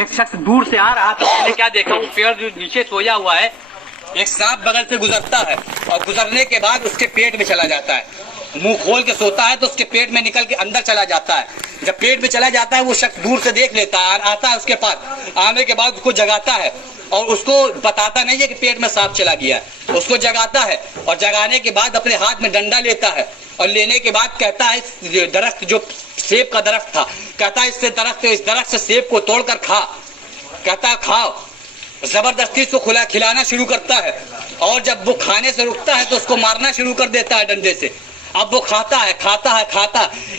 एक शख्स दूर से आ रहा था, उसने क्या देखा, वो पेड़ जो नीचे सोया हुआ है, एक सांप बगल से गुजरता है और गुजरने के बाद उसके पेट में चला जाता है। मुंह खोल के सोता है तो उसके पेट में निकल के अंदर चला जाता है। जब पेट में चला जाता है वो शख्स दूर से देख लेता है, आता है उसके पास, आने के बाद उसको जगाता है और उसको बताता नहीं है कि पेट में सांप चला गया है। उसको जगाता है और जगाने के बाद अपने हाथ में डंडा लेता है और लेने के बाद कहता है दरख्त जो सेब का दरख्त था, कहता है इस दरख्त से सेब को तोड़कर खा। कहता है खाओ। जबरदस्ती उसको खिलाना शुरू करता है और जब वो खाने से रुकता है तो उसको मारना शुरू कर देता है डंडे से। अब वो खाता है,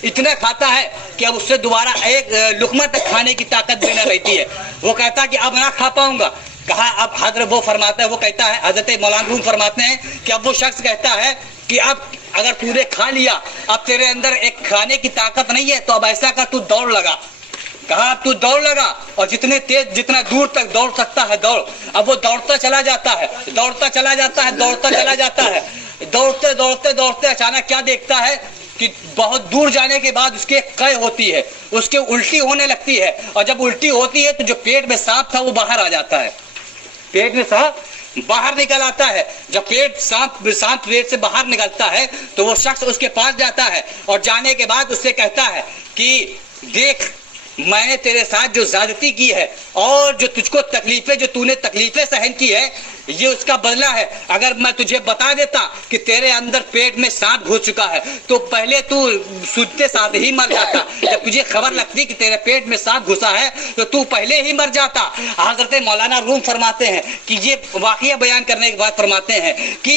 इतना खाता है कि अब उससे दोबारा एक लुकमा तक खाने की ताकत भी न रहती है। वो कहता है कि अब ना खा पाऊंगा। कहा अब हजरत वो फरमाता है, वो कहता है, हजरत मौलाना रूम फरमाते हैं कि अब वो शख्स कहता है कि अब अगर तूने खा लिया, अब तेरे अंदर एक खाने की ताकत नहीं है, तो अब ऐसा कर, तू दौड़ लगा। कहा अब तू दौड़ लगा और जितने तेज, जितना दूर तक दौड़ सकता है दौड़। अब वो दौड़ता चला जाता है, दौड़ते अचानक क्या देखता है कि बहुत दूर जाने के बाद उसके कै होती है, उसके उल्टी होने लगती है और जब उल्टी होती है तो जो पेट में सांप था वो बाहर आ जाता है। पेट में सांप बाहर निकल आता है। जब सांप पेट से बाहर निकलता है तो वो शख्स उसके पास जाता है और जाने के बाद उससे कहता है कि देख, मैंने तेरे साथ जो ज्यादती की है और जो तुझको तकलीफें, जो तूने तकलीफें सहन की है, ये उसका बदला है। अगर मैं तुझे बता देता कि तेरे अंदर पेट में सांप घुस चुका है तो पहले तू सूझते साथ ही मर जाता। जब तुझे खबर लगती कि तेरे पेट में सांप घुसा है तो तू पहले ही मर जाता। हजरत मौलाना रूम फरमाते हैं कि ये वाकया बयान करने के बाद फरमाते हैं कि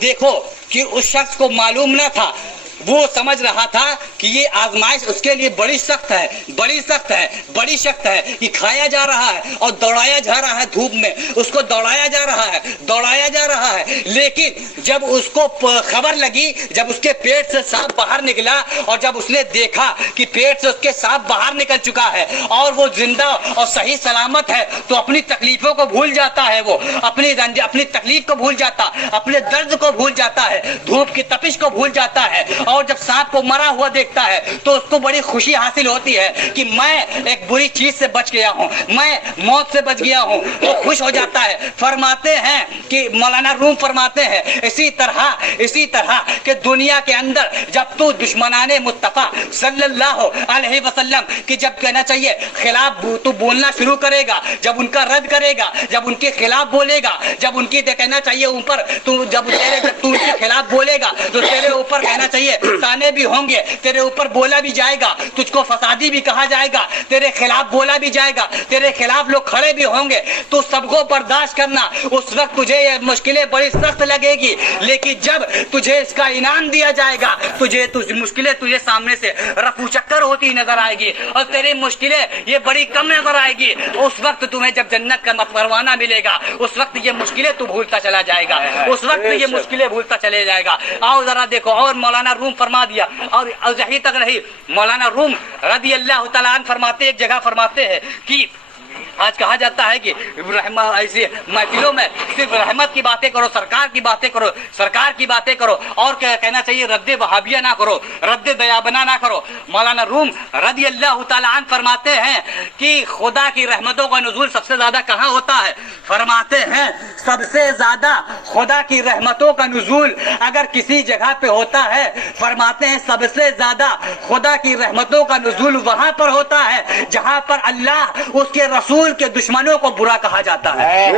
देखो कि उस शख्स को मालूम न था, वो समझ रहा था कि ये आजमाइश उसके लिए बड़ी सख्त है कि खाया जा रहा है और दौड़ाया जा रहा है, धूप में उसको दौड़ाया जा रहा है। लेकिन जब उसको खबर लगी, जब उसके पेट से सांप बाहर निकला और जब उसने देखा कि पेट से उसके सांप बाहर निकल चुका है और वो जिंदा और सही सलामत है, तो अपनी तकलीफों को भूल जाता है। वो अपनी तकलीफ को भूल जाता, अपने दर्द को भूल जाता है, धूप की तपिश को भूल जाता है और जब सांप को मरा हुआ देखता है तो उसको बड़ी खुशी हासिल होती है कि मैं एक बुरी चीज से बच गया हूँ, मैं मौत से बच गया हूँ, तो खुश हो जाता है। फरमाते हैं कि मौलाना रूम फरमाते हैं इसी तरह कि दुनिया के अंदर जब तू दुश्मनाने मुस्तफा सल्लल्लाहु अलैहि वसल्लम की जब कहना चाहिए खिलाफ तू बोलना शुरू करेगा, जब उनका रद्द करेगा, जब उनके खिलाफ बोलेगा, जब उनकी कहना चाहिए ऊपर तू जब तू उनके खिलाफ बोलेगा तो तेरे ऊपर कहना चाहिए ताने भी होंगे, तेरे ऊपर बोला भी जाएगा, तुझको फसादी भी कहा जाएगा, तेरे खिलाफ बोला भी जाएगा, तेरे खिलाफ लोग खड़े भी होंगे, तो सबको बर्दाश्त करना। उस वक्त तुझे ये मुश्किलें बड़ी सख्त लगेगी, लेकिन जब तुझे इसका इनाम दिया जाएगा तुझे मुश्किलें तुझे सामने से रफू चक्कर होती नजर आएगी और तेरी मुश्किलें ये बड़ी कम नजर आएगी। उस वक्त तुम्हें जब जन्नत का परवाना मिलेगा उस वक्त ये मुश्किलें तू भूलता चला जाएगा, उस वक्त ये मुश्किलें भूलता चले जाएगा। आओ जरा देखो, और मौलाना रूम फरमा दिया और यही तक नहीं, मौलाना रूम रदी अल्लाह तआला अन्हु फरमाते, एक जगह फरमाते हैं कि आज कहा जाता है कि ऐसे महफिलों में सिर्फ रहमत की बातें करो, सरकार की बातें करो और कहना चाहिए रद्दे वहाबिया ना करो, रद्दे दयाबना ना करो। मौलाना रूम रदी अल्लाह तआला अन्हु फरमाते हैं कि खुदा की रहमतों का नुज़ूल सबसे ज्यादा कहाँ होता है? फरमाते हैं सबसे ज्यादा खुदा की रहमतों का नुज़ूल अगर किसी जगह पे होता है, फरमाते हैं सबसे ज्यादा खुदा की रहमतों का नुज़ूल वहां पर होता है जहां पर अल्लाह उसके रसूल के दुश्मनों को बुरा कहा जाता है।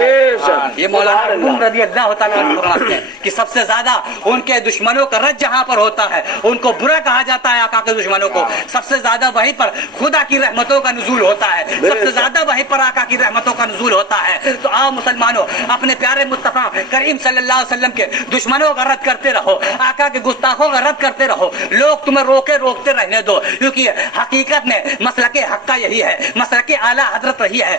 ये मौलाना रूम रज़ी अल्लाह तआला अन्हु फरमाते हैं कि सबसे ज्यादा उनके दुश्मनों का रद्द जहां पर होता है, उनको बुरा कहा जाता है आका के दुश्मनों को, सबसे ज्यादा वहीं पर खुदा की रहमतों का नुज़ूल होता है, सबसे ज्यादा वहीं पर आका की रहमतों का नुज़ूल होता है। तो आओ मुसलमानों, अपने प्यारे मुस्तफा करीम सल्लल्लाहु अलैहि वसल्लम के दुश्मनों का रद्द करते रहो, आका के गुस्ताखों का रद्द करते रहो। लोग तुम्हें रोकते रहने दो, क्योंकि हकीकत में मसलके हक का यही है, मसलके आला हजरत रही है,